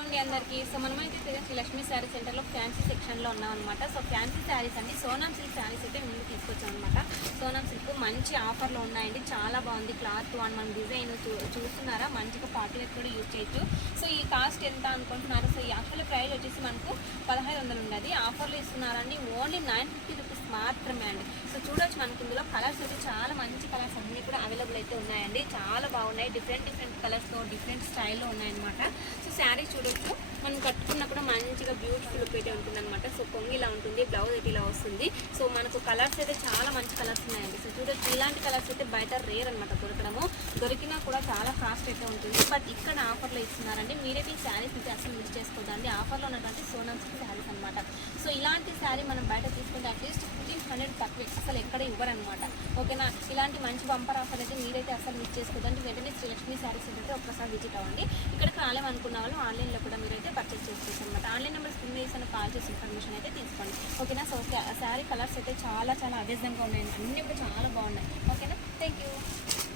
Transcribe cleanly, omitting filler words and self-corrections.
అండి అందరికీ. సో మనమైతే లక్ష్మీ శారీ సెంటర్లో ఫ్యాన్సీ సెక్షన్లో ఉన్నాం అనమాట. సో ఫ్యాన్సీ శారీస్ అండి, సోనాం సిల్క్ శారీస్ అయితే ముందు తీసుకొచ్చాం అనమాట. సోనాం సిల్క్ మంచి ఆఫర్లో ఉన్నాయండి, చాలా బాగుంది క్లాత్ అండ్ మన డిజైన్ చూస్తున్నారా, మంచిగా పార్టీలకు కూడా యూజ్ చేయొచ్చు. సో ఈ కాస్ట్ ఎంత అనుకుంటున్నారు? సో ఈ యాక్చువల్ ప్రైస్ వచ్చేసి మనకు 1500 ఉండదు, ఆఫర్లో ఇస్తున్నారండి. ఓన్లీ 950 రూపీస్ మాత్రమే అండి. సో చూడొచ్చు, మనకి ఇందులో కలర్స్ అయితే చాలా మంచి కలర్స్ అన్నీ కూడా అవైలబుల్ అయితే ఉన్నాయండి, చాలా బాగున్నాయి. డిఫరెంట్ కలర్స్తో డిఫరెంట్ స్టైల్లో ఉన్నాయన్నమాట. సో శారీ చూడొచ్చు, మనం కట్టుకున్నా కూడా మంచిగా బ్యూటిఫుల్ లుక్ అయితే ఉంటుంది అనమాట. సో కొంగి ఇలా ఉంటుంది, బ్లౌజ్ అయితే ఇలా వస్తుంది. సో మనకు కలర్స్ అయితే చాలా మంచి కలర్స్ ఉన్నాయండి. సో చూడొచ్చు, ఇలాంటి కలర్స్ అయితే బయట రేర్ అనమాట దొరకడము, దొరికినా కూడా చాలా కాస్ట్ అయితే ఉంటుంది. బట్ ఇక్కడ ఆఫర్లో ఇస్తున్నారండి. మీరైతే ఈ శారీస్ అయితే అసలు మిస్ చేసుకోవద్దండి, ఆఫర్లో ఉన్నటువంటి సోనాం సిల్క్ శారీస్ అనమాట. సో ఇలాంటి శారీ మనం బయట తీసుకుంటే అట్లీస్ట్ 1500 తక్కువ అసలు ఎక్కడ ఇవ్వరనమాట. ఓకేనా, ఇలాంటి మంచి బంపర్ ఆఫర్ అయితే మీరైతే అసలు మిస్ చేసుకోవద్దండి. వెంటనే శ్రీలక్ష్మి శారీస్ అయితే ఒక్కసారి విజిట్ అవ్వండి. ఇక్కడికి రాలేమనుకున్న వాళ్ళు ఆన్లైన్లో కూడా మీరైతే పర్చేస్ చేసుకోవచ్చు అనమాట. ఆన్లైన్ నెంబర్ స్క్రీన్ చేసిన కాల్ చేసి ఇన్ఫర్మేషన్ అయితే తీసుకోండి. ఓకేనా. సో శారీ కలర్స్ అయితే చాలా అవేజంగా ఉన్నాయి, అన్నీ కూడా చాలా బాగున్నాయి. ఓకేనా, థ్యాంక్ యూ.